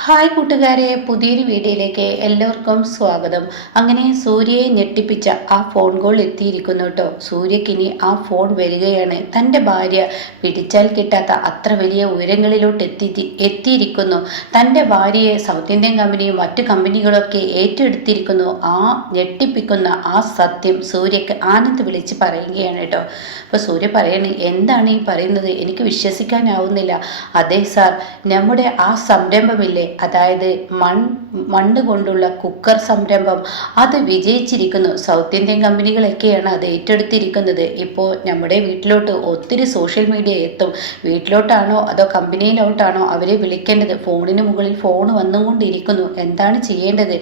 Hi കൂട്ടുകാരെ, പുതിയൊരു വീഡിയോയിലേക്ക് എല്ലാവർക്കും സ്വാഗതം. അങ്ങനെ സൂര്യയെ ഞെട്ടിപ്പിച്ച ആ ഫോൺ കോൾ എത്തിയിരിക്കുന്നു കേട്ടോ. സൂര്യക്കിനി ആ ഫോൺ വരികയാണ്. തൻ്റെ ഭാര്യ പിടിച്ചാൽ കിട്ടാത്ത അത്ര വലിയ ഉയരങ്ങളിലോട്ട് എത്തിയിരിക്കുന്നു. തൻ്റെ ഭാര്യയെ സൗത്ത് ഇന്ത്യൻ കമ്പനിയും മറ്റു കമ്പനികളൊക്കെ ഏറ്റെടുത്തിരിക്കുന്നു. ആ ഞെട്ടിപ്പിക്കുന്ന ആ സത്യം സൂര്യക്ക് ആനന്ദ് വിളിച്ച് പറയുകയാണ് കേട്ടോ. അപ്പോൾ സൂര്യ പറയണ എന്താണ് ഈ പറയുന്നത്, എനിക്ക് വിശ്വസിക്കാനാവുന്നില്ല. അതെ സാർ, നമ്മുടെ ആ സംരംഭമില്ലേ, അതായത് മണ്ണ് കൊണ്ടുള്ള കുക്കർ സംരംഭം, അത് വിജയിച്ചിരിക്കുന്നു. സൗത്ത് ഇന്ത്യൻ കമ്പനികളൊക്കെയാണ് അത് ഏറ്റെടുത്തിരിക്കുന്നത്. ഇപ്പോൾ നമ്മുടെ വീട്ടിലോട്ട് ഒത്തിരി സോഷ്യൽ മീഡിയ എത്തും. വീട്ടിലോട്ടാണോ അതോ കമ്പനിയിലോട്ടാണോ അവരെ വിളിക്കേണ്ടത്? ഫോണിന് മുകളിൽ ഫോൺ വന്നുകൊണ്ടിരിക്കുന്നു. എന്താണ് ചെയ്യേണ്ടത്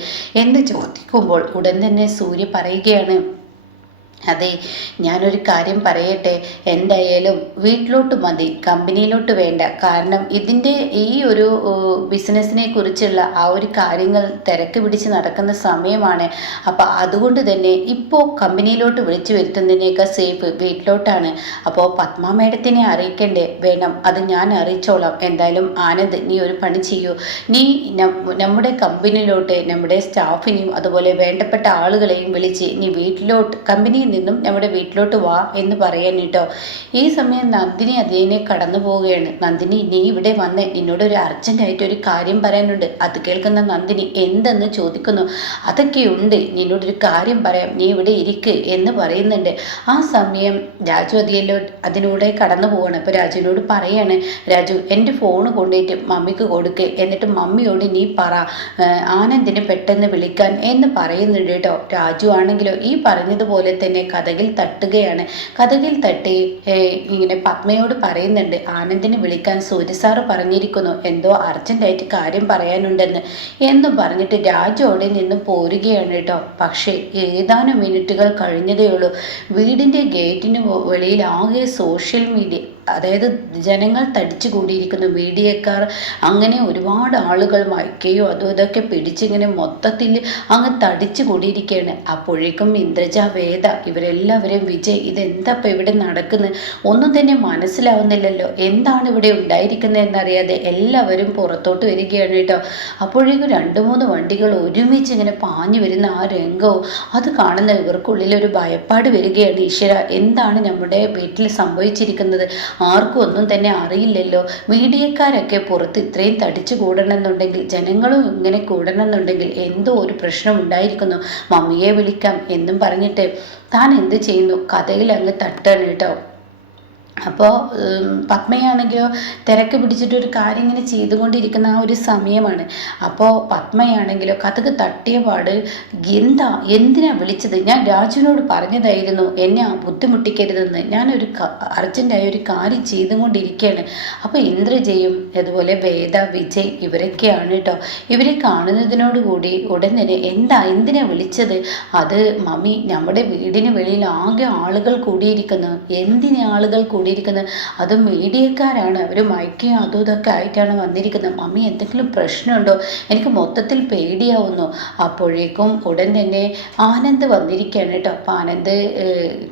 എന്ന് ചോദിക്കുമ്പോൾ ഉടൻ തന്നെ സൂര്യ പറയുകയാണ്, അതെ, ഞാനൊരു കാര്യം പറയട്ടെ, എന്തായാലും വീട്ടിലോട്ട് മതി, കമ്പനിയിലോട്ട് വേണ്ട. കാരണം ഇതിൻ്റെ ഈ ഒരു ബിസിനസ്സിനെ കുറിച്ചുള്ള ആ ഒരു കാര്യങ്ങൾ തിരക്ക് പിടിച്ച് നടക്കുന്ന സമയമാണ്. അപ്പോൾ അതുകൊണ്ട് തന്നെ ഇപ്പോൾ കമ്പനിയിലോട്ട് വിളിച്ചു വരുത്തുന്നതിനേക്കാൾ സേഫ് വീട്ടിലോട്ടാണ്. അപ്പോൾ പത്മ മേഡത്തിനെ അറിയിക്കണ്ടേ? വേണം, അത് ഞാൻ അറിയിച്ചോളാം. എന്തായാലും ആനന്ദ്, നീ ഒരു പണി ചെയ്യൂ. നീ നമ്മുടെ കമ്പനിയിലോട്ട് നമ്മുടെ സ്റ്റാഫിനെയും അതുപോലെ വേണ്ടപ്പെട്ട ആളുകളെയും വിളിച്ച് നീ വീട്ടിലോട്ട് കമ്പനിയിൽ നിന്നും നമ്മുടെ വീട്ടിലോട്ട് വാ എന്ന് പറയാൻ കേട്ടോ. ഈ സമയം നന്ദിനി അതിനെ കടന്നു പോവുകയാണ്. നന്ദിനി, നീ ഇവിടെ വന്ന് നിന്നോട് ഒരു അർജൻറ്റായിട്ട് ഒരു കാര്യം പറയാനുണ്ട്. അത് കേൾക്കുന്ന നന്ദിനി എന്തെന്ന് ചോദിക്കുന്നു. അതൊക്കെയുണ്ട്, നിന്നോടൊരു കാര്യം പറയാം, നീ ഇവിടെ ഇരിക്ക് എന്ന് പറയുന്നുണ്ട്. ആ സമയം രാജു അതിലൂടെ കടന്നു പോവാണ്. അപ്പോൾ രാജുവിനോട് പറയാണ്, രാജു എൻ്റെ ഫോൺ കൊണ്ടുപോയിട്ട് മമ്മിക്ക് കൊടുക്ക്, എന്നിട്ട് മമ്മിയോട് നീ പറ ആനന്ദിനെ പെട്ടെന്ന് വിളിക്കാൻ എന്ന് പറയുന്നുണ്ട് കേട്ടോ. രാജു ആണെങ്കിലോ ഈ പറഞ്ഞതുപോലെ തന്നെ കഥകിൽ തട്ടുകയാണ്. കഥകിൽ തട്ടി ഇങ്ങനെ പത്മയോട് പറയുന്നുണ്ട്, ആനന്ദിനെ വിളിക്കാൻ സൂര്യ സാറ് പറഞ്ഞിരിക്കുന്നു, എന്തോ അർജൻറ്റായിട്ട് കാര്യം പറയാനുണ്ടെന്ന് എന്ന് പറഞ്ഞിട്ട് രാജു അവിടെ നിന്ന് പോരുകയാണ് കേട്ടോ. പക്ഷേ ഏതാനും മിനിറ്റുകൾ കഴിഞ്ഞതേ ഉള്ളൂ. വീടിൻ്റെ ഗേറ്റിന് വെളിയിൽ ആകെ സോഷ്യൽ മീഡിയ, അതായത് ജനങ്ങൾ തടിച്ചു കൂടിയിരിക്കുന്നു. മീഡിയക്കാർ അങ്ങനെ ഒരുപാട് ആളുകൾ മയക്കുകയോ അതും ഇതൊക്കെ പിടിച്ചിങ്ങനെ മൊത്തത്തിൽ അങ്ങ് തടിച്ചു കൂടിയിരിക്കുകയാണ്. അപ്പോഴേക്കും ഇന്ദ്രജ, വേദ, ഇവരെല്ലാവരും വിജയ്, ഇതെന്താ ഇപ്പം ഇവിടെ നടക്കുന്നത്, ഒന്നും തന്നെ മനസ്സിലാവുന്നില്ലല്ലോ, എന്താണ് ഇവിടെ ഉണ്ടായിരിക്കുന്നത് എന്നറിയാതെ എല്ലാവരും പുറത്തോട്ട് വരികയാണ് കേട്ടോ. അപ്പോഴേക്കും 2-3 വണ്ടികൾ ഒരുമിച്ച് ഇങ്ങനെ പാഞ്ഞു വരുന്ന ആ രംഗവും അത് കാണുന്ന ഇവർക്കുള്ളിൽ ഒരു ഭയപ്പാട് വരികയാണ്. ഈശ്വര, എന്താണ് നമ്മുടെ വീട്ടിൽ സംഭവിച്ചിരിക്കുന്നത്? ആർക്കും ഒന്നും തന്നെ അറിയില്ലല്ലോ. മീഡിയക്കാരൊക്കെ പുറത്ത് ഇത്രയും തടിച്ചു കൂടണമെന്നുണ്ടെങ്കിൽ, ജനങ്ങളും ഇങ്ങനെ കൂടണമെന്നുണ്ടെങ്കിൽ എന്തോ ഒരു പ്രശ്നം ഉണ്ടായിരിക്കുന്നു. മമ്മിയെ വിളിക്കാം എന്നും പറഞ്ഞിട്ട് താൻ എന്ത് ചെയ്യുന്നു, കഥയിൽ അങ്ങ് തട്ടാണ് കേട്ടോ. അപ്പോൾ പത്മയാണെങ്കിലോ തിരക്ക് പിടിച്ചിട്ടൊരു കാര്യം ഇങ്ങനെ ചെയ്തുകൊണ്ടിരിക്കുന്ന ആ ഒരു സമയമാണ്. അപ്പോൾ പത്മയാണെങ്കിലോ കഥക്ക് തട്ടിയ പാട്, എന്തിനാ വിളിച്ചത്? ഞാൻ രാജുവിനോട് പറഞ്ഞതായിരുന്നു എന്നെ ബുദ്ധിമുട്ടിക്കരുതെന്ന്. ഞാനൊരു അർജൻറ്റായ ഒരു കാര്യം ചെയ്തുകൊണ്ടിരിക്കുകയാണ്. അപ്പോൾ ഇന്ദ്രജയും അതുപോലെ വേദ, വിജയ് ഇവരൊക്കെയാണ് കേട്ടോ. ഇവരെ കാണുന്നതിനോടുകൂടി ഉടൻ തന്നെ എന്തിനാ വിളിച്ചത്? അത് മമ്മി, നമ്മുടെ വീടിന് വെളിയിൽ ആകെ ആളുകൾ കൂടിയിരിക്കുന്നു. എന്തിനാ ആളുകൾ കൂടിയിരിക്കുന്നത്? അത് മീഡിയക്കാരാണ്, അവർ മയക്കുകയും അതും ഇതൊക്കെ ആയിട്ടാണ് വന്നിരിക്കുന്നത്. മമ്മി, എന്തെങ്കിലും പ്രശ്നമുണ്ടോ? എനിക്ക് മൊത്തത്തിൽ പേടിയാവുന്നു. അപ്പോഴേക്കും ഉടൻ തന്നെ ആനന്ദ് വന്നിരിക്കുകയാണ് കേട്ടോ. അപ്പോൾ ആനന്ദ്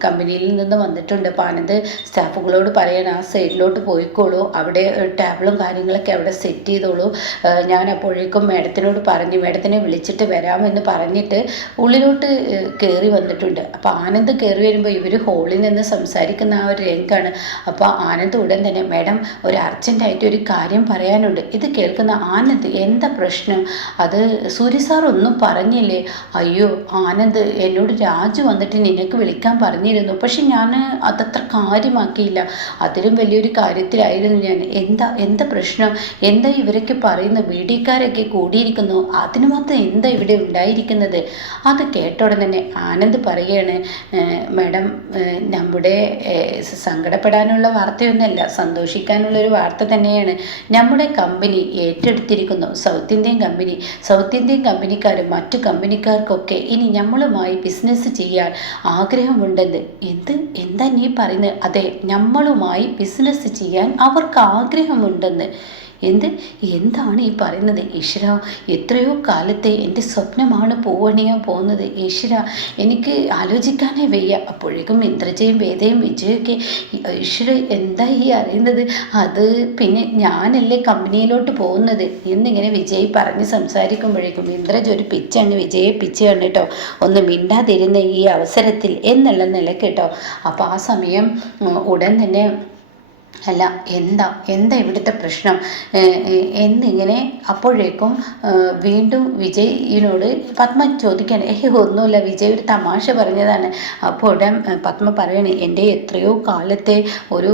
കമ്പനിയിൽ നിന്ന് വന്നിട്ടുണ്ട്. അപ്പോൾ ആനന്ദ് സ്റ്റാഫുകളോട് പറയണം, ആ സൈഡിലോട്ട് പോയിക്കോളൂ, അവിടെ ടേബിളും കാര്യങ്ങളൊക്കെ അവിടെ സെറ്റ് ചെയ്തോളൂ. ഞാൻ അപ്പോഴേക്കും മേഡത്തിനോട് പറഞ്ഞു, മേഡത്തിനെ വിളിച്ചിട്ട് വരാമെന്ന് പറഞ്ഞിട്ട് ഉള്ളിലോട്ട് കയറി വന്നിട്ടുണ്ട്. അപ്പോൾ ആനന്ദ് കയറി വരുമ്പോൾ ഇവർ ഹോളിൽ നിന്ന് സംസാരിക്കുന്ന ആ ഒരു രംഗമാണ്. അപ്പോൾ ആനന്ദ് ഉടൻ തന്നെ, മേഡം, ഒരു അർജൻറ്റായിട്ട് ഒരു കാര്യം പറയാനുണ്ട്. ഇത് കേൾക്കുന്ന ആനന്ദ്, എന്താ പ്രശ്നം? അത് സൂര്യ സാർ ഒന്നും പറഞ്ഞില്ലേ? അയ്യോ ആനന്ദ്, എന്നോട് രാജു വന്നിട്ട് നിനക്ക് വിളിക്കാൻ പറഞ്ഞിരുന്നു, പക്ഷെ ഞാൻ അതത്ര കാര്യമാക്കിയില്ല. അതിലും വലിയൊരു കാര്യത്തിലായിരുന്നു ഞാൻ. എന്താ പ്രശ്നം? എന്താ ഇവരൊക്കെ പറയുന്നു? വീഡിയോക്കാരൊക്കെ കൂടിയിരിക്കുന്നു, അതിന് മാത്രം എന്താ ഇവിടെ ഉണ്ടായിരിക്കുന്നത്? അത് കേട്ട ഉടൻ തന്നെ ആനന്ദ് പറയുകയാണ്, മേഡം, നമ്മുടെ സങ്കടപ്പെടാനുള്ള വാർത്തയൊന്നുമല്ല, സന്തോഷിക്കാനുള്ളൊരു വാർത്ത തന്നെയാണ്. നമ്മുടെ കമ്പനി ഏറ്റെടുത്തിരിക്കുന്നു, south Indian company. South Indian കമ്പനിക്കാരും മറ്റു കമ്പനിക്കാർക്കൊക്കെ ഇനി നമ്മളുമായി ബിസിനസ് ചെയ്യാൻ ആഗ്രഹമുണ്ടെന്ന്. എന്താ നീ പറയുന്നത്? അതെ, നമ്മളുമായി ബിസിനസ് ചെയ്യാൻ അവർക്ക് ആഗ്രഹമുണ്ടെന്ന്. എന്ത് എന്താണ് ഈ പറയുന്നത് ഈശ്വര? എത്രയോ കാലത്തെ എൻ്റെ സ്വപ്നമാണ് പൂവണിയാൻ പോകുന്നത് ഈശ്വര, എനിക്ക് ആലോചിക്കാനേ വയ്യ. അപ്പോഴേക്കും ഇന്ദ്രജയും വേദയും വിജയൊക്കെ ഈശ്വര എന്താ ഈ അറിയുന്നത്? അത് പിന്നെ ഞാനല്ലേ കമ്പനിയിലോട്ട് പോകുന്നത് എന്നിങ്ങനെ വിജയ് പറഞ്ഞ് സംസാരിക്കുമ്പോഴേക്കും ഇന്ദ്രജ ഒരു പിച്ചങ്ങ് വിജയെ പിച്ച് കണ്ടിട്ടോ, ഒന്ന് മിണ്ടാതിരുന്ന ഈ അവസരത്തിൽ എന്നുള്ള നിലക്ക് കേട്ടോ. അപ്പോൾ ആ സമയം ഉടൻ തന്നെ അല്ല എന്താ എന്താ ഇവിടുത്തെ പ്രശ്നം എന്നിങ്ങനെ അപ്പോഴേക്കും വീണ്ടും വിജയിനോട് പത്മ ചോദിക്കുകയാണ്. ഒന്നുമില്ല വിജയ് ഒരു തമാശ പറഞ്ഞതാണ്. അപ്പോൾ ഉടൻ പത്മ പറയണേ, എൻ്റെ എത്രയോ കാലത്തെ ഒരു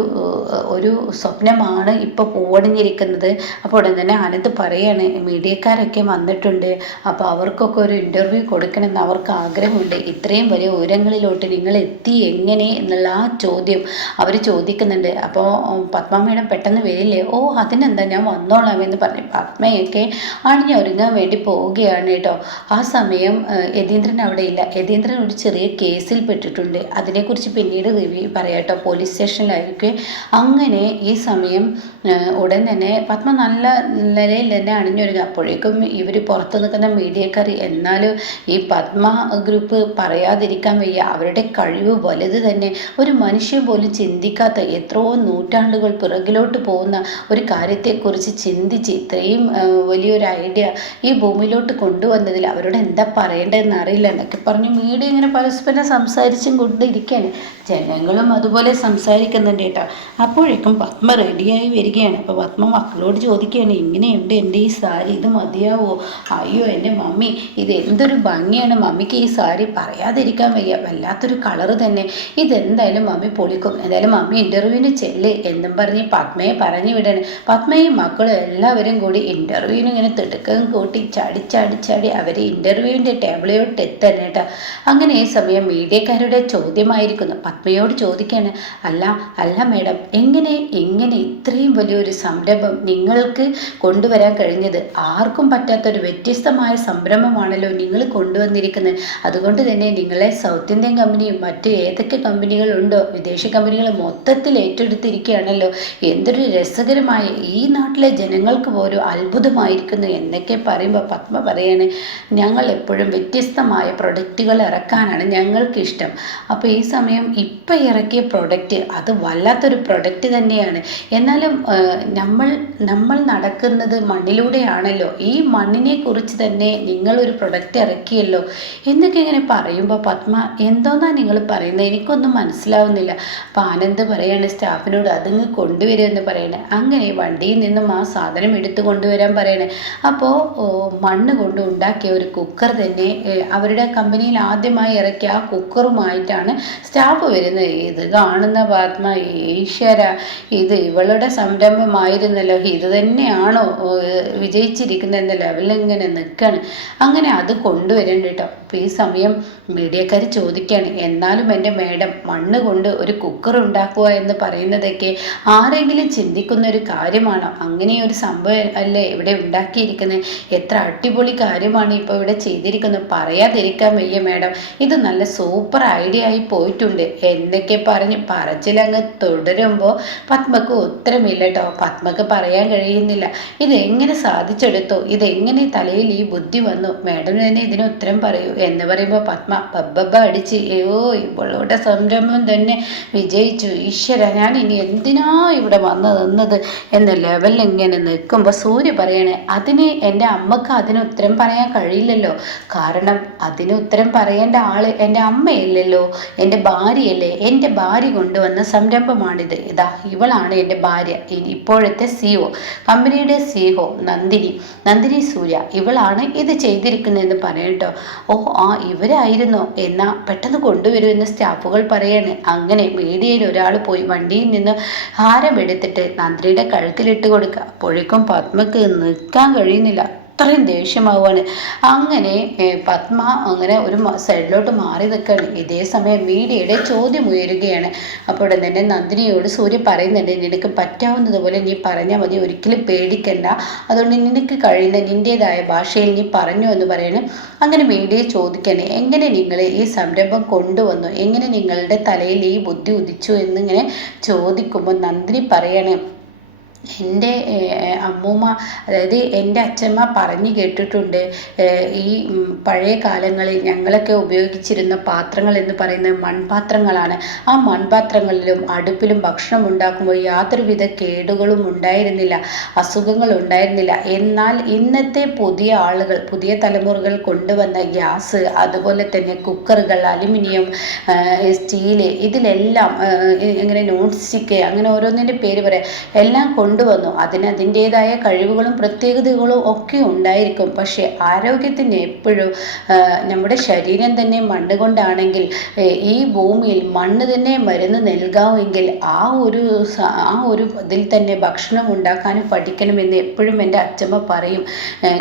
ഒരു സ്വപ്നമാണ് ഇപ്പോൾ പൂവണിഞ്ഞിരിക്കുന്നത്. അപ്പോൾ ഉടൻ തന്നെ ആനന്ദ് പറയാണ്, മീഡിയക്കാരൊക്കെ വന്നിട്ടുണ്ട്, അപ്പോൾ അവർക്കൊക്കെ ഒരു ഇൻ്റർവ്യൂ കൊടുക്കണമെന്ന് അവർക്ക് ആഗ്രഹമുണ്ട്. ഇത്രയും വലിയ ഉയരങ്ങളിലോട്ട് നിങ്ങൾ എത്തി എങ്ങനെ എന്നുള്ള ആ ചോദ്യം അവർ ചോദിക്കുന്നുണ്ട്. അപ്പോൾ പത്മ മേഡം പെട്ടെന്ന് വരില്ലേ? ഓ അതിനെന്താ, ഞാൻ വന്നോളാം എന്ന് പറഞ്ഞ് പത്മയൊക്കെ അണിഞ്ഞൊരുങ്ങാൻ വേണ്ടി പോവുകയാണ് കേട്ടോ. ആ സമയം യതീന്ദ്രൻ അവിടെ ഇല്ല. യതീന്ദ്രൻ ഒരു ചെറിയ കേസിൽ പെട്ടിട്ടുണ്ട്, അതിനെക്കുറിച്ച് പിന്നീട് റിവ്യൂ പറയാം കേട്ടോ. പോലീസ് സ്റ്റേഷനിലായിരിക്കും. അങ്ങനെ ഈ സമയം ഉടൻ തന്നെ പത്മ നല്ല നിലയിൽ തന്നെ അണിഞ്ഞൊരുങ്ങുക. അപ്പോഴേക്കും ഇവർ പുറത്ത് നിൽക്കുന്ന മീഡിയക്കാർ, എന്നാലും ഈ പത്മ ഗ്രൂപ്പ് പറയാതിരിക്കാൻ വയ്യ, അവരുടെ കഴിവ് വലുത് തന്നെ. ഒരു മനുഷ്യൻ പോലും ചിന്തിക്കാത്ത എത്രയോ നൂറ്റാണ്ടുകൾ പിറകിലോട്ട് പോകുന്ന ഒരു കാര്യത്തെക്കുറിച്ച് ചിന്തിച്ച് ഇത്രയും വലിയൊരു ഐഡിയ ഈ ഭൂമിയിലോട്ട് കൊണ്ടുവന്നതിൽ അവരോട് എന്താ പറയേണ്ടതെന്ന് അറിയില്ല എന്നൊക്കെ പറഞ്ഞു മീഡിയ ഇങ്ങനെ പരസ്പരം സംസാരിച്ചും കൊണ്ടിരിക്കുകയാണ്. ജനങ്ങളും അതുപോലെ സംസാരിക്കുന്നുണ്ട് കേട്ടോ. അപ്പോഴേക്കും പത്മ റെഡിയായി വരികയാണ്. അപ്പോൾ പത്മ മക്കളോട് ചോദിക്കുകയാണ്, ഇങ്ങനെയുണ്ട് എൻ്റെ ഈ സാരി, ഇത് മതിയാവോ? അയ്യോ എൻ്റെ മമ്മി, ഇത് എന്തൊരു ഭംഗിയാണ് മമ്മിക്ക് ഈ സാരി, പറയാതിരിക്കാൻ വയ്യ, വല്ലാത്തൊരു കളറ് തന്നെ, ഇതെന്തായാലും മമ്മി പൊളിക്കും, എന്തായാലും മമ്മി ഇൻ്റർവ്യൂവിന് ചെല്ല് എന്നും പറഞ്ഞ് പത്മയെ പറഞ്ഞു വിടാണ്. പത്മയും മക്കളും എല്ലാവരും കൂടി ഇൻ്റർവ്യൂവിന് ഇങ്ങനെ തിടുക്കം കൂട്ടി ചാടി അവർ ഇൻ്റർവ്യൂവിൻ്റെ ടേബിളിലോട്ട് എത്തന്നെ കേട്ടോ. അങ്ങനെ ഈ സമയം മീഡിയക്കാരുടെ ചോദ്യമായിരിക്കുന്നു. പത്മയോട് ചോദിക്കുകയാണ്, അല്ല മേഡം, എങ്ങനെ ഇത്രയും വലിയൊരു സംരംഭം നിങ്ങൾക്ക് കൊണ്ടുവരാൻ കഴിഞ്ഞത്? ആർക്കും പറ്റാത്തൊരു വ്യത്യസ്തമായ സംരംഭമാണല്ലോ നിങ്ങൾ കൊണ്ടുവന്നിരിക്കുന്നത്. അതുകൊണ്ട് തന്നെ നിങ്ങളെ സൗത്ത് ഇന്ത്യൻ കമ്പനിയും മറ്റ് ഏതൊക്കെ കമ്പനികളുണ്ടോ വിദേശ കമ്പനികൾ മൊത്തത്തിൽ ഏറ്റെടുത്തിരിക്കുകയാണല്ലോ. എന്തൊരു രസകരമായ, ഈ നാട്ടിലെ ജനങ്ങൾക്ക് പോലും അത്ഭുതമായിരിക്കുന്നു എന്നൊക്കെ പറയുമ്പോൾ പത്മ പറയാണ്, ഞങ്ങൾ എപ്പോഴും വ്യത്യസ്തമായ പ്രൊഡക്റ്റുകൾ ഇറക്കാനാണ് ഞങ്ങൾക്കിഷ്ടം. അപ്പോൾ ഈ സമയം ഇപ്പം ഇറക്കിയ പ്രൊഡക്റ്റ് അത് വല്ലാത്തൊരു പ്രൊഡക്റ്റ് തന്നെയാണ്. എന്നാലും നമ്മൾ നടക്കുന്നത് മണ്ണിലൂടെയാണല്ലോ, ഈ മണ്ണിനെ കുറിച്ച് തന്നെ നിങ്ങളൊരു പ്രൊഡക്റ്റ് ഇറക്കിയല്ലോ എന്നൊക്കെ ഇങ്ങനെ പറയുമ്പോൾ പത്മ, എന്തോന്നാ നിങ്ങൾ പറയുന്നത്, എനിക്കൊന്നും മനസ്സിലാവുന്നില്ല. അപ്പോൾ ആനന്ദ് പറയാണ് സ്റ്റാഫിനോട്, അതിങ്ങ് കൊണ്ടുവരുമെന്ന് പറയണേ. അങ്ങനെ വണ്ടിയിൽ നിന്നും ആ സാധനം എടുത്തു കൊണ്ടുവരാൻ പറയണേ. അപ്പോൾ മണ്ണ് കൊണ്ട് ഉണ്ടാക്കിയ ഒരു കുക്കർ തന്നെ അവരുടെ കമ്പനിയിൽ ആദ്യമായി ഇറക്കിയ ആ കുക്കറുമായിട്ടാണ് സ്റ്റാഫ് വരുന്നത്. ഇത് കാണുന്ന പത്മ, ഈശ്വര, ഇത് ഇവളുടെ സംരംഭമായിരുന്നല്ലോ, ഇത് തന്നെയാണോ വിജയിച്ചിരിക്കുന്നത് എന്ന ലെവലിൽ ഇങ്ങനെ നിൽക്കുകയാണ്. അങ്ങനെ അത് കൊണ്ടുവരേണ്ട കേട്ടോ. അപ്പോൾ ഈ സമയം മീഡിയക്കാർ ചോദിക്കുകയാണ്, എന്നാലും എൻ്റെ മേഡം, മണ്ണ് കൊണ്ട് ഒരു കുക്കർ ഉണ്ടാക്കുക എന്ന് പറയുന്നതൊക്കെ ആരെങ്കിലും ചിന്തിക്കുന്ന ഒരു കാര്യമാണോ? അങ്ങനെ ഒരു സംഭവം അല്ലേ ഇവിടെ ഉണ്ടാക്കിയിരിക്കുന്നത്. എത്ര അടിപൊളി കാര്യമാണ് ഇപ്പോൾ ഇവിടെ ചെയ്തിരിക്കുന്നത്, പറയാതിരിക്കാൻ വയ്യ മേഡം, ഇത് നല്ല സൂപ്പർ ഐഡിയ ആയി പോയിട്ടുണ്ട് എന്നൊക്കെ പറഞ്ഞ് പറച്ചിലങ്ങ് തുടരുമ്പോൾ പത്മക്ക് ഉത്തരമില്ല കേട്ടോ. പത്മക്ക് പറയാൻ കഴിയുന്നില്ല, ഇതെങ്ങനെ സാധിച്ചെടുത്തോ, ഇതെങ്ങനെ തലയിൽ ഈ ബുദ്ധി വന്നു, മേഡം തന്നെ ഇതിന് ഉത്തരം പറയൂ എന്ന് പറയുമ്പോൾ പത്മ ബബ്ബ അടിച്ച്, ഇവളുടെ സംരംഭം തന്നെ വിജയിച്ചു, ഈശ്വര, ഞാൻ ഇനി എന്തിനാ ഇവിടെ വന്ന് നിന്നത് എന്ന ലെവലിൽ ഇങ്ങനെ നിൽക്കുമ്പോൾ സൂര്യ പറയണേ, അതിന് എൻ്റെ അമ്മക്ക് അതിന് ഉത്തരം പറയാൻ കഴിയില്ലല്ലോ, കാരണം അതിന് ഉത്തരം പറയേണ്ട ആള് എൻ്റെ അമ്മയല്ലല്ലോ, എൻ്റെ ഭാര്യയല്ലേ, എൻ്റെ ഭാര്യ കൊണ്ടുവന്ന സംരംഭമാണിത്. ഇതാ ഇവളാണ് എൻ്റെ ഭാര്യ, ഇപ്പോഴത്തെ CEO, കമ്പനിയുടെ CEO നന്ദിനി സൂര്യ, ഇവളാണ് ഇത് ചെയ്തിരിക്കുന്നതെന്ന് പറയട്ടോ. ഇവരായിരുന്നോ എന്നാ പെട്ടെന്ന് കൊണ്ടുവരുമെന്ന് സ്റ്റാഫുകൾ പറയാണ്. അങ്ങനെ മീഡിയയിൽ ഒരാൾ പോയി വണ്ടിയിൽ നിന്ന് ഹാരം എടുത്തിട്ട് നന്ദിനിയുടെ കഴുത്തിലിട്ട് കൊടുക്കുക. അപ്പോഴേക്കും പത്മക്ക് നിൽക്കാൻ കഴിയുന്നില്ല, അത്രയും ദേഷ്യമാവുകയാണ്. അങ്ങനെ പത്മ അങ്ങനെ ഒരു സൈഡിലോട്ട് മാറി നിൽക്കുകയാണ്. ഇതേ സമയം മീഡിയയുടെ ചോദ്യം ഉയരുകയാണ്. അപ്പോൾ തന്നെ നന്ദിനിയോട് സൂര്യ പറയുന്നുണ്ട്, നിനക്ക് പറ്റാവുന്നതുപോലെ നീ പറഞ്ഞാൽ മതി, ഒരിക്കലും പേടിക്കണ്ട, അതുകൊണ്ട് നിനക്ക് കഴിയുന്ന നിൻ്റേതായ ഭാഷയിൽ നീ പറഞ്ഞു എന്ന് പറയണം. അങ്ങനെ മീഡിയ ചോദിക്കുകയാണ്, എങ്ങനെ നിങ്ങൾ ഈ സംരംഭം കൊണ്ടുവന്നു, എങ്ങനെ നിങ്ങളുടെ തലയിൽ ഈ ബുദ്ധി ഉദിച്ചു എന്നിങ്ങനെ ചോദിക്കുമ്പോൾ നന്ദിനി പറയാണ്, എൻ്റെ അമ്മൂമ്മ, അതായത് എൻ്റെ അച്ഛമ്മ പറഞ്ഞു കേട്ടിട്ടുണ്ട്, ഈ പഴയ കാലങ്ങളിൽ ഞങ്ങളൊക്കെ ഉപയോഗിച്ചിരുന്ന പാത്രങ്ങൾ എന്ന് പറയുന്നത് മൺപാത്രങ്ങളാണ്. ആ മൺപാത്രങ്ങളിലും അടുപ്പിലും ഭക്ഷണം ഉണ്ടാക്കുമ്പോൾ യാതൊരുവിധ കേടുകളും ഉണ്ടായിരുന്നില്ല, അസുഖങ്ങൾ ഉണ്ടായിരുന്നില്ല. എന്നാൽ ഇന്നത്തെ പുതിയ ആളുകൾ, പുതിയ തലമുറകൾ കൊണ്ടുവന്ന ഗ്യാസ്, അതുപോലെ തന്നെ കുക്കറുകൾ, അലുമിനിയം, സ്റ്റീല്, ഇതിലെല്ലാം ഇങ്ങനെ നോൺ സ്റ്റിക്ക്, അങ്ങനെ ഓരോന്നിൻ്റെ പേര് പറയാം, എല്ലാം കൊണ്ടുവന്നു. അതിൻ്റേതായ കഴിവുകളും പ്രത്യേകതകളും ഒക്കെ ഉണ്ടായിരിക്കും. പക്ഷേ ആരോഗ്യത്തിന് എപ്പോഴും നമ്മുടെ ശരീരം തന്നെ മണ്ണ് കൊണ്ടാണെങ്കിൽ, ഈ ഭൂമിയിൽ മണ്ണ് തന്നെ മരുന്ന് നൽകാമെങ്കിൽ ആ ഒരു ഇതിൽ തന്നെ ഭക്ഷണം ഉണ്ടാക്കാനും പഠിക്കണമെന്ന് എപ്പോഴും എൻ്റെ അച്ഛമ്മ പറയും.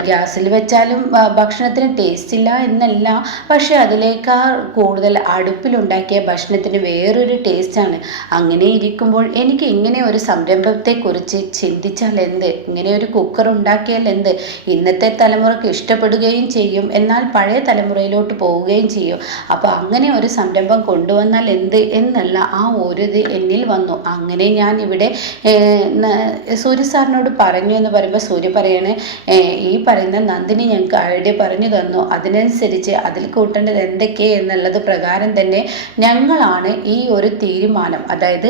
ഗ്യാസിൽ വെച്ചാലും ഭക്ഷണത്തിന് ടേസ്റ്റ് ഇല്ല എന്നല്ല, പക്ഷെ അതിലേക്കാൾ കൂടുതൽ അടുപ്പിലുണ്ടാക്കിയ ഭക്ഷണത്തിന് വേറൊരു ടേസ്റ്റാണ്. അങ്ങനെ ഇരിക്കുമ്പോൾ എനിക്ക് ഇങ്ങനെ ഒരു സംരംഭത്തെക്കുറിച്ച് ചിന്തിച്ചാൽ എന്ത്, ഇങ്ങനെ ഒരു കുക്കർ ഉണ്ടാക്കിയാൽ എന്ത്, ഇന്നത്തെ തലമുറയ്ക്ക് ഇഷ്ടപ്പെടുകയും ചെയ്യും, എന്നാൽ പഴയ തലമുറയിലോട്ട് പോവുകയും ചെയ്യും. അപ്പോൾ അങ്ങനെ ഒരു സംരംഭം കൊണ്ടുവന്നാൽ എന്ത് എന്നുള്ള ആ ഒരു ഇത് എന്നിൽ വന്നു. അങ്ങനെ ഞാൻ ഇവിടെ സൂര്യ സാറിനോട് പറഞ്ഞു എന്ന് പറയുമ്പോൾ സൂര്യ പറയാണ്, ഈ പറയുന്ന നന്ദിനി ഞങ്ങൾക്ക് ഐഡിയ പറഞ്ഞു തന്നു, അതിനനുസരിച്ച് അതിൽ കൂട്ടേണ്ടത് എന്തൊക്കെ എന്നുള്ളത് പ്രകാരം തന്നെ ഞങ്ങളാണ് ഈ ഒരു തീരുമാനം, അതായത്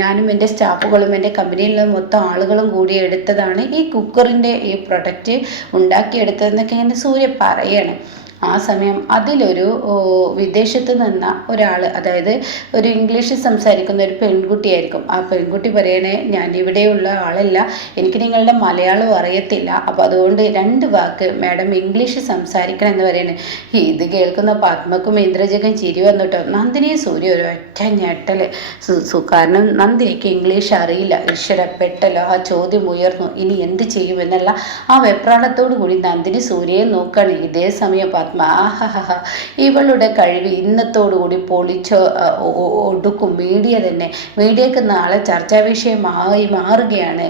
ഞാനും എൻ്റെ സ്റ്റാഫുകളും എൻ്റെ കമ്പനിയിലുള്ള മൊത്തം ആളുകളും കൂടി എടുത്തതാണ് ഈ കുക്കറിൻ്റെ ഈ പ്രൊഡക്റ്റ് ഉണ്ടാക്കിയെടുത്തതെന്നൊക്കെ എന്നെ സൂര്യ പറയാണ്. ആ സമയം അതിലൊരു വിദേശത്ത് നിന്ന ഒരാൾ, അതായത് ഒരു ഇംഗ്ലീഷ് സംസാരിക്കുന്ന ഒരു പെൺകുട്ടിയായിരിക്കും. ആ പെൺകുട്ടി പറയണേ, ഞാൻ ഇവിടെയുള്ള ആളല്ല, എനിക്ക് നിങ്ങളുടെ മലയാളം അറിയത്തില്ല, അപ്പോൾ അതുകൊണ്ട് 2 വാക്ക് മാഡം ഇംഗ്ലീഷ് സംസാരിക്കണം എന്ന് പറയണേ. ഇത് കേൾക്കുന്ന പത്മക്കും ഇന്ദ്രജയ്ക്കും ചിരി വന്നിട്ടോ. നന്ദിനി സൂര്യ ഒരു ഒറ്റ ഞെട്ടൽ, കാരണം നന്ദിനിക്ക് ഇംഗ്ലീഷ് അറിയില്ല. ഈശ്വരപ്പെട്ടല്ലോ, ആ ചോദ്യം ഉയർന്നു. ഇനി എന്ത് ചെയ്യുമെന്നുള്ള ആ വെപ്രാളത്തോടു കൂടി നന്ദിനി സൂര്യയെ നോക്കുകയാണ്. ഇതേ സമയം ഇവളുടെ കഴിവ് ഇന്നത്തോടുകൂടി പൊളിച്ചോ ഒടുക്കും. മീഡിയക്ക് നാളെ ചർച്ചാ വിഷയമായി മാറുകയാണ്.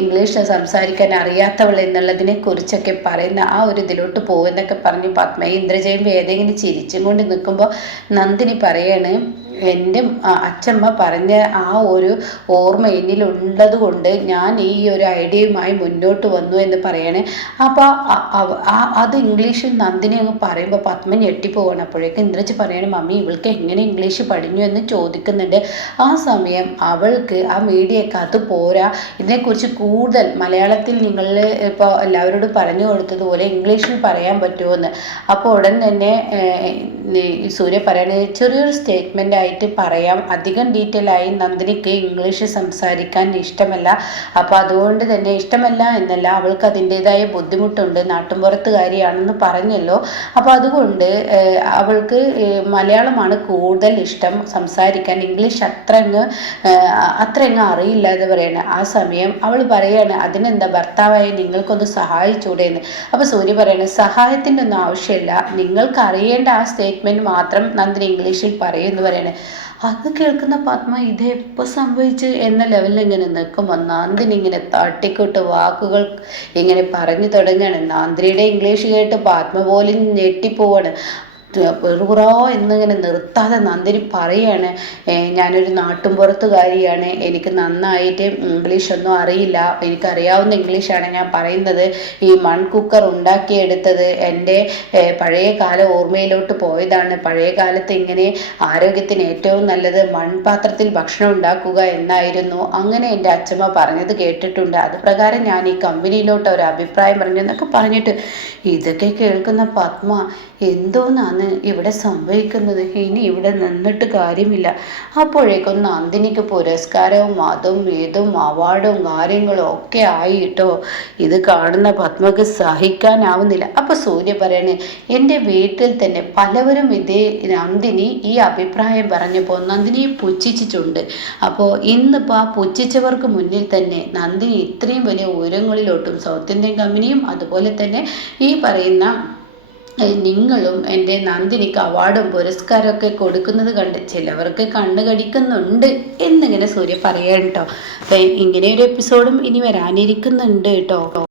ഇംഗ്ലീഷ് സംസാരിക്കാൻ അറിയാത്തവൾ എന്നുള്ളതിനെ കുറിച്ചൊക്കെ പറയുന്ന ആ ഒരു ഇതിലോട്ട് പോകുന്നൊക്കെ പറഞ്ഞ് പത്മ ഇന്ദ്രജയും വേദങ്ങനെ ചിരിച്ചും കൊണ്ട് നിൽക്കുമ്പോൾ നന്ദിനി പറയാണ്, എൻ്റെ അച്ഛമ്മ പറഞ്ഞ ആ ഒരു ഓർമ്മ എന്നിലുള്ളത് കൊണ്ട് ഞാൻ ഈ ഒരു ഐഡിയയുമായി മുന്നോട്ട് വന്നു എന്ന് പറയണേ. അപ്പോൾ അത് ഇംഗ്ലീഷിൽ നന്ദിനി അങ്ങ് പറയുമ്പോൾ പത്മ ഞെട്ടിപ്പോവാണ്. അപ്പോഴേക്കും ഇന്ദ്രജ് പറയണം, മമ്മി ഇവൾക്ക് എങ്ങനെ ഇംഗ്ലീഷ് പഠിഞ്ഞു എന്ന് ചോദിക്കുന്നുണ്ട്. ആ സമയം അവൾക്ക് ആ മീഡിയക്ക് അത് പോരാ, ഇതിനെക്കുറിച്ച് കൂടുതൽ മലയാളത്തിൽ നിങ്ങൾ ഇപ്പോൾ എല്ലാവരോടും പറഞ്ഞു കൊടുത്തതുപോലെ ഇംഗ്ലീഷിൽ പറയാൻ പറ്റുമോ. അപ്പോൾ ഉടൻ തന്നെ സൂര്യ പറയണത്, ചെറിയൊരു സ്റ്റേറ്റ്മെൻ്റ് ആയിട്ട് പറയാം, അധികം ഡീറ്റെയിൽ ആയി നന്ദിനിക്ക് ഇംഗ്ലീഷ് സംസാരിക്കാൻ ഇഷ്ടമല്ല. അപ്പോൾ അതുകൊണ്ട് തന്നെ ഇഷ്ടമല്ല എന്നല്ല, അവൾക്ക് അതിൻ്റെതായ ബുദ്ധിമുട്ടുണ്ട്, നാട്ടുമ്പുറത്തുകാരിയാണെന്ന് പറഞ്ഞല്ലോ. അപ്പോൾ അതുകൊണ്ട് അവൾക്ക് മലയാളമാണ് കൂടുതൽ ഇഷ്ടം സംസാരിക്കാൻ, ഇംഗ്ലീഷ് അത്രയങ്ങ് അറിയില്ല എന്ന് പറയണേ. ആ സമയം അവൾ പറയാണ്, അതിനെന്താ ഭർത്താവായ നിങ്ങൾക്കൊന്ന് സഹായിച്ചൂടെയെന്ന്. അപ്പോൾ സൂര്യ പറയണേ, സഹായത്തിൻ്റെ ഒന്നും ആവശ്യമില്ല, നിങ്ങൾക്ക് അറിയേണ്ട ആ സ്റ്റേറ്റ്മെൻറ്റ് മാത്രം നന്ദിനി ഇംഗ്ലീഷിൽ പറയുമെന്ന് പറയണേ. അത് കേൾക്കുന്ന പത്മ ഇതെപ്പോൾ സംഭവിച്ച് എന്ന ലെവലിൽ ഇങ്ങനെ നിൽക്കുമ്പോൾ നന്ദിനി ഇങ്ങനെ തട്ടിക്കൂട്ട് വാക്കുകൾ ഇങ്ങനെ പറഞ്ഞു തുടങ്ങുകയാണ്. നന്ദിനിയുടെ ഇംഗ്ലീഷ് കേട്ട് പത്മ പോലും ഞെട്ടിപ്പോവാണ്. പെറുപുറോ എന്നിങ്ങനെ നിർത്താതെ നന്ദിനി പറയാണ്, ഞാനൊരു നാട്ടുംപുറത്തുകാരിയാണ്, എനിക്ക് നന്നായിട്ട് ഇംഗ്ലീഷൊന്നും അറിയില്ല, എനിക്കറിയാവുന്ന ഇംഗ്ലീഷാണ് ഞാൻ പറയുന്നത്. ഈ കുക്കർ ഉണ്ടാക്കിയെടുത്തത് എൻ്റെ പഴയ കാല ഓർമ്മയിലോട്ട് പോയതാണ്. പഴയ കാലത്ത് ഇങ്ങനെ ആരോഗ്യത്തിന് ഏറ്റവും നല്ലത് മൺപാത്രത്തിൽ ഭക്ഷണം ഉണ്ടാക്കുക എന്നായിരുന്നു, അങ്ങനെ എൻ്റെ അച്ഛമ്മ പറഞ്ഞത് കേട്ടിട്ടുണ്ട്, അത് പ്രകാരം ഞാൻ ഈ കമ്പനിയിലോട്ട് ഒരു അഭിപ്രായം പറഞ്ഞു എന്നൊക്കെ പറഞ്ഞിട്ട് ഇതൊക്കെ കേൾക്കുന്ന പത്മ, എന്തോന്നാണ് ഇവിടെ സംഭവിക്കുന്നത്, ഇനി ഇവിടെ നിന്നിട്ട് കാര്യമില്ല. അപ്പോഴേക്കും നന്ദിനിക്ക് പുരസ്കാരവും അതും ഇതും അവാർഡും കാര്യങ്ങളും ഒക്കെ ആയി കേട്ടോ. ഇത് കാണുന്ന പത്മക്ക് സഹിക്കാനാവുന്നില്ല. അപ്പോൾ സൂര്യ പറയണേ, എൻ്റെ വീട്ടിൽ തന്നെ പലവരും ഇതേ നന്ദിനി ഈ അഭിപ്രായം പറഞ്ഞപ്പോൾ നന്ദിനിയെ പുച്ഛിച്ചിട്ടുണ്ട്. അപ്പോൾ ഇന്നിപ്പോൾ ആ പുച്ഛിച്ചവർക്ക് മുന്നിൽ തന്നെ നന്ദിനി ഇത്രയും വലിയ ഉയരങ്ങളിലോട്ടും സൗത്ത് ഇന്ത്യൻ കമ്പനിയും അതുപോലെ തന്നെ ഈ പറയുന്ന നിങ്ങളും എൻ്റെ നന്ദിനിക്ക് അവാർഡും പുരസ്കാരമൊക്കെ കൊടുക്കുന്നത് കണ്ട് ചിലവർക്ക് കണ്ണ് കടിക്കുന്നുണ്ട് എന്നിങ്ങനെ സൂര്യ പറയാം കേട്ടോ. അപ്പം ഇങ്ങനെ ഒരു എപ്പിസോഡും ഇനി വരാനിരിക്കുന്നുണ്ട് കേട്ടോ.